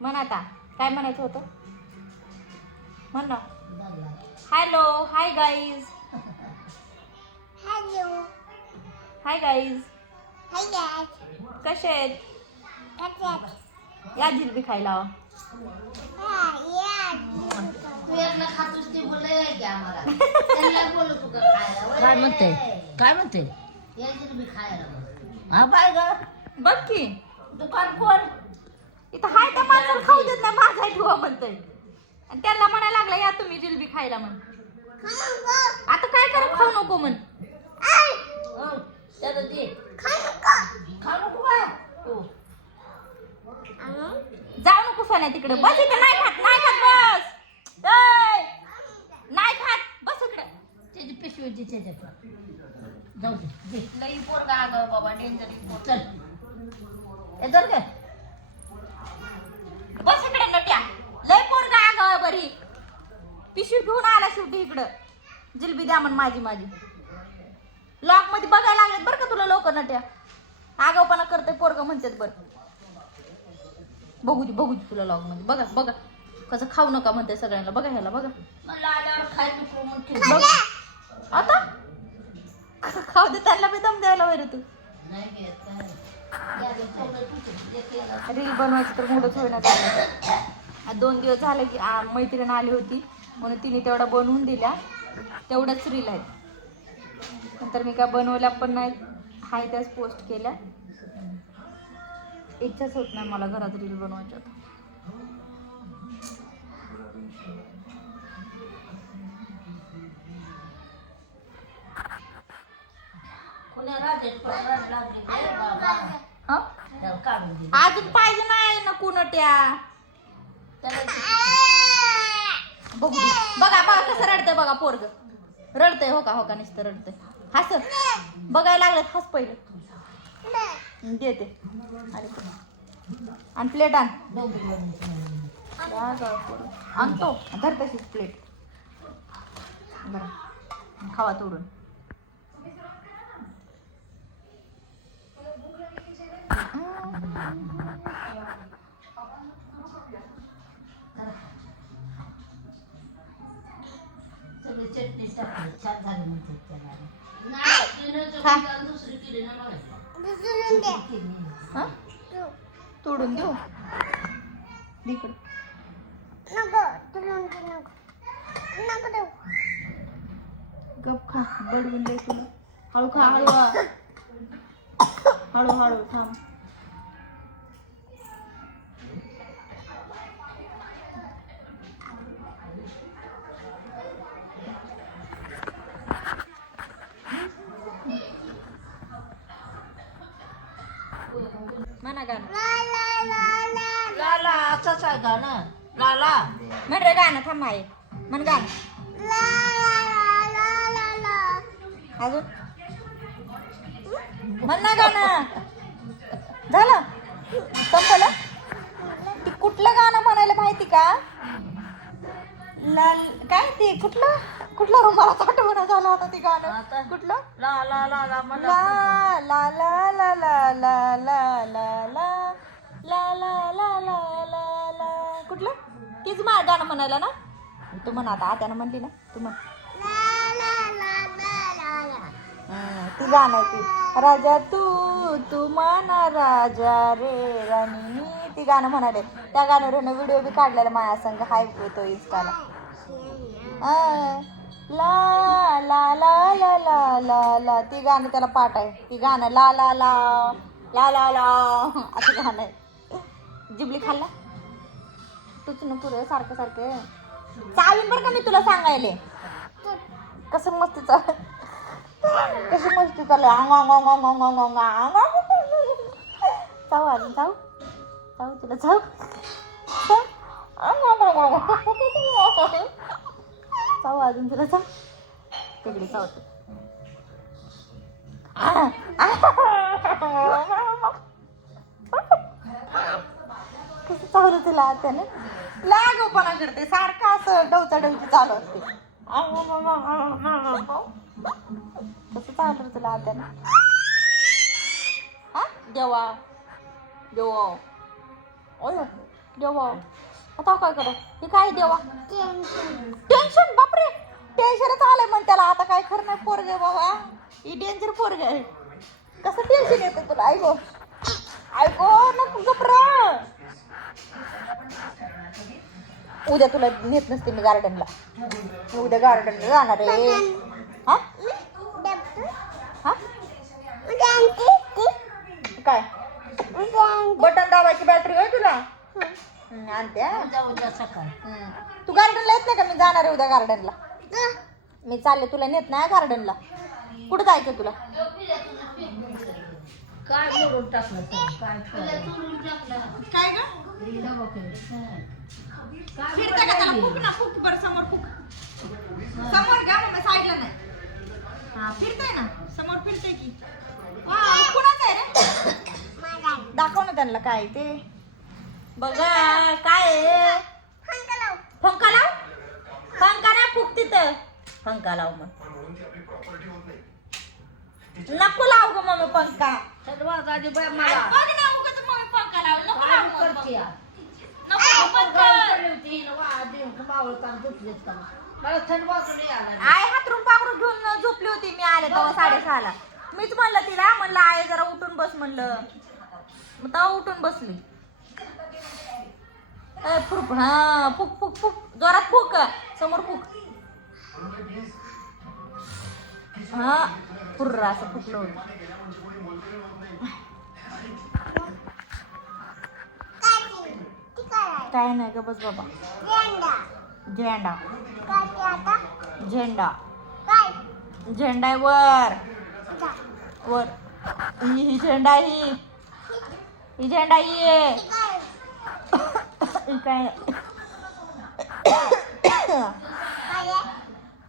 म्हण आता काय म्हणायचं होतं? म्हण ना. Hello hi guys hello hi guys कसे आहेत? या जिलबी खायला. काय म्हणते? काय म्हणते? हा बाय ग बघ की. दुकान कोण? इथं हाय त्या माणसाला खाऊ देत नाही माझा आहे ठेवा म्हणतोय. आणि त्यांना म्हणायला लागला या तुम्ही जिलबी खायला म्हण. आता काय करू खाऊ नको म्हण. हं, हो Uh-huh. जाऊ नको सोन्या तिकडे. बस इकडे नाही खात नाही खात बस. ऐ, नाही खात बस इकडे. त्याची पिशवी दे त्याच्यात. जाऊ दे. लई पोरगा आगाव बाबा डेंजर चल. हे धर बस इकडे नट्या लय पोरगा आगाव बरी. पिशवी घेऊन आला शेवटी इकडं. जिलबी द्या म्हण माझी माझी. लॉकमध्ये बघायला लागलेत बरं का तुला लोक नट्या. आगावपणा करते पोरग म्हणतात बरं. बघू दे बघू दे तुला लॉकमध्ये बघा बघा. कसं खाऊ नका म्हणते सगळ्यांना. बघा ह्याला बघा. बघ. आता? खाऊ दे त्यांना बी दम द्यायला वैर तू. रील बनवायची तर मुलंच होईना झालं दोन दिवस झाले की मैत्रीण आली होती. म्हणून तिने तेवढा बनवून दिल्या तेवढ्याच रील आहेत. नंतर मी काय बनवल्या पण नाही. हाय त्याच पोस्ट केल्या. इच्छाच होत नाही मला घरात रील बनवायच्या अजून पाहिजे नाही ना कुणट्या बघू. बघा बघा कसं रडतंय बघा पोरग. रडतंय हो का हो का नुसतं रडतंय. हस. बघायला लागलं हस पहिलं. देते. आणि प्लेट आण. आणतो. धर तशीच प्लेट बरं. खावा तोडून सगळी चटणी टाकली छान झाली म्हणते त्याला नाही, तिनं तर खा. कुठं दुसरी केली ना मला. दुसरं दे. केली. हा तू. तोडून देऊ? देऊ. गप खा बडवून दे तुला. हळू खा हळू हळू हळू थांब. म्हणा गाणं? ला ला ला ला लाला असंच आहे गाणं. लाला म्हण रे गाणं थांब आहे म्हण गाणं. ला ला ला ला ला. अजून? म्हण ना गाणं. झालं? संपलं? ती कुठलं गाणं म्हणायला माहिती का? लाल काय ते कुठलं कुठलं रुमाला आठवणं झालं होतं ते आता? गाणं कुठलं ला ला ला ला म्हणा ला ला ला ला ला ला ला ला ला ला ला ला ला ला ला कुठलं तीच मा गाणं म्हणायला ना तू म्हण आता आत्यानं म्हणली ना तू म्हण ला ला ला ला ला ला हम्म, ती गाणं ती राजा तू तू माना राजा रे राणी ती गाणं म्हणाले. त्या गाण्यावर व्हिडिओ बी काढलेला माया संघ हाय येतो इन्स्टाला ला. ला ला ला ला ला ला ती गाणं त्याला पाठ आहे. ती गाणं ला ला ला ला ला ला. असं गाणं आहे. जिबली खाल्ला? तूच न पुरं सारखं सारखं. चालेल बरं का मी तुला सांगायले. कसं मस्त चाल कसं मस्ती चालू अंग अंग अंग अंग अंग अंग अंग अंग अंग. जाऊ अजून जाऊ. जाऊ तुला जाऊ. जाऊ. अजून तुला जाऊ. तिकडे जाऊ तू. कसं चालू तुला त्याने लागोपणा करते सारखं असं डवचा डवची चालू असते. कसं चालू तुला त्याने हा देवा. देवा. ओय देवा. आता काय करा? हे काय देवा? टेन्शन बापरे! टेन्शनच आलंय म्हण त्याला. आता काय खरं नाही पोरग बाबा? ही डेंजर पोरग आहे. कसं टेन्शन येतं तुला? ऐको ऐको नको गपरा उद्या तुला नेत नसते मी गार्डनला उद्या गार्डनला जाणार आहे. हा? हा? काय? बटन दाबायची बॅटरी होय तुला? आणते हा. उद्या उद्या सकाळ. हम्म. तू गार्डनला येत नाही का? मी जाणार आहे उद्या गार्डनला मी चालले तुला नेत नाही गार्डनला कुठं जायचं तुला? काय बोलून टाकलं तर? काय ठेवलं? काय ग? डबा केलं. काय फिरते का त्याला? बोलायली? फुक ना फुक बरं समोर फुक. समोर घ्या मग साईडला नाही. हा. फिरतय ना? समोर फिरतय की? वा कुणाच आहे रे? त्यांना काय ते? बघा काय पंखा लाव. पंखा ना फुक तिथं पंखा लाव मग. नको लाव ग मम्मी पंखा सर्वात आधी बाय मला. बघ ना उगाच मम्मी पंखा लाव नको काय लावू करते या? नको पंखा गावचाली होती हिनं वा आधी मावळताना तुटलीच का मला. थंड वाजून आला आई हातरून पाकडून घेऊन झोपली होती. मी आले तेव्हा साडेसहाला. मीच म्हणलं तिला म्हणलं आई जरा उठून बस म्हणलं. मग तेव्हा उठून बसली. ए, फुक हा फुक फुक फुक. जोरात फुक. समोर फुक. हा फुर्र असं फुकलं होतं. काय नाही ग बस बाबा. झेंडा. झेंडा. झेंडा आहे वर. वर. ही झेंडा ही. झेंडा काय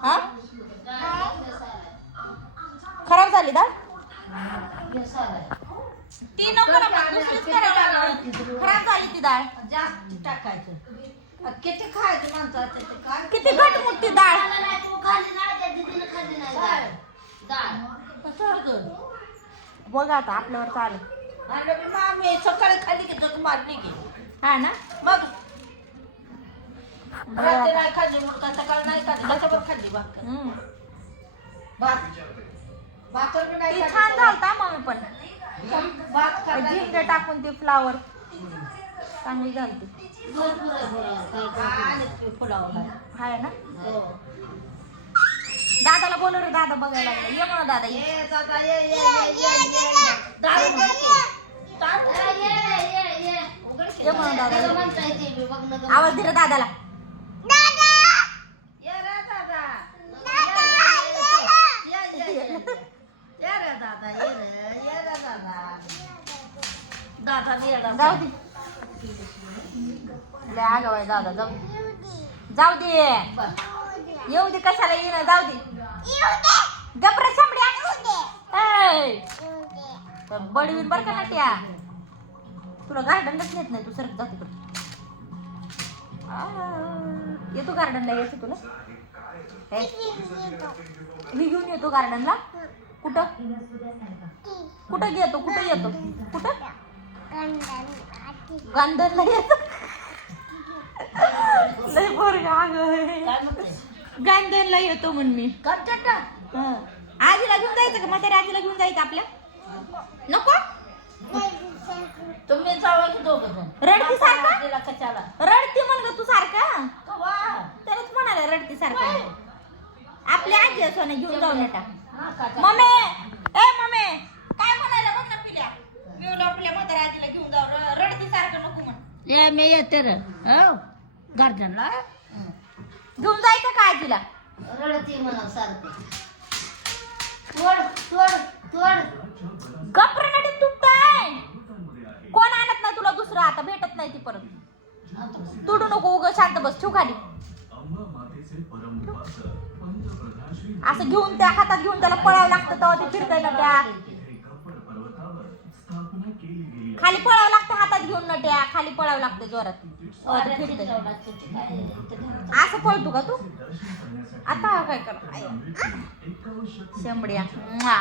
हा खराब झाली दाळ ती नको ना. खराब झाली ती डाळ जास्त टाकायचं किती खायचं म्हणतात किती घट मोठी डाळ? बघ आता आपल्यावर चालू अरे मी मामी सकाळी खाली की तर मारली की? हा ना? मग? रात्री. नाही खाल्ली मग का सकाळी नाही खाल्ली त्याच्यावर खाल्ली भाकर. हम्म. भात. भाकर बी नाही ती खाल्ली छान तर- झालता मम्मी पण. भात खाल्ला झिंग टाकून ती फ्लावर चांगली झालती. आणि ते फुलावला हाय ना? हो. दादाला बोलव रे दादा बघायला लागला. ये म्हणा दादा ये. ये दादा ये ये ये ये ये. दादा. ये दादा. आवाज दे रे दादाला. ये रे दादा. ये, ये, ये, ये. ये. रे दादा ये रे ये रे दादा. दादा ये रे जाऊ दे. दादा जाऊ दे. जाऊ दे. येऊ दे कशाला येणं जाऊ दे. गपरे शांबड्या तर बडवीन बर का नाट्या? तुला गार्डनलाच नेत नाही तू सरक जा तिकडे. येतो गार्डनला यायचं तुला? हे, मी घेऊन येतो गार्डनला कुठं? कुठं येतो कुठं येतो? कुठं? गांधरला येतो. लय पोरगा अगं गांधनला येतो म्हण मी. हं. आजीला घेऊन जायचं का? म्हातारी आजीला घेऊन जायचं आपल्या? नको? तुम्ही जावा की दोघं जण. रडती सारखं? तिला कशाला? रडती म्हण ग तू सारखा? कवा? तरच म्हणाला रडती सारखं. आपली आजी असो ना घेऊन जाऊ नका. मम्मी! ए मम्मी! काय म्हणायला बघ ना पिल्या? मी बोललो आपल्या म्हातारी आजीला घेऊन जाऊ. र- रडती सारखं नको म्हण. ये मी येते रे. हो? गार्डनला? घेऊन जायचं का आजीला? रडती म्हणा सारखं. तोड तोड तोड. गपरनाटी तुटताय कोण आणत नाही तुला दुसरं? आता भेटत नाही ती परत. तुडू नको उग शांत बस ठेव खाली. असं घेऊन त्या हातात घेऊन त्याला पळावं लागतं तेव्हा ते फिरतय ना त्या. खाली पळावं लागतं हातात घेऊन ना त्या खाली पळावं लागतं जोरात. असं पळतो का तू? आता काय कर? शेंबड्या. म्वा.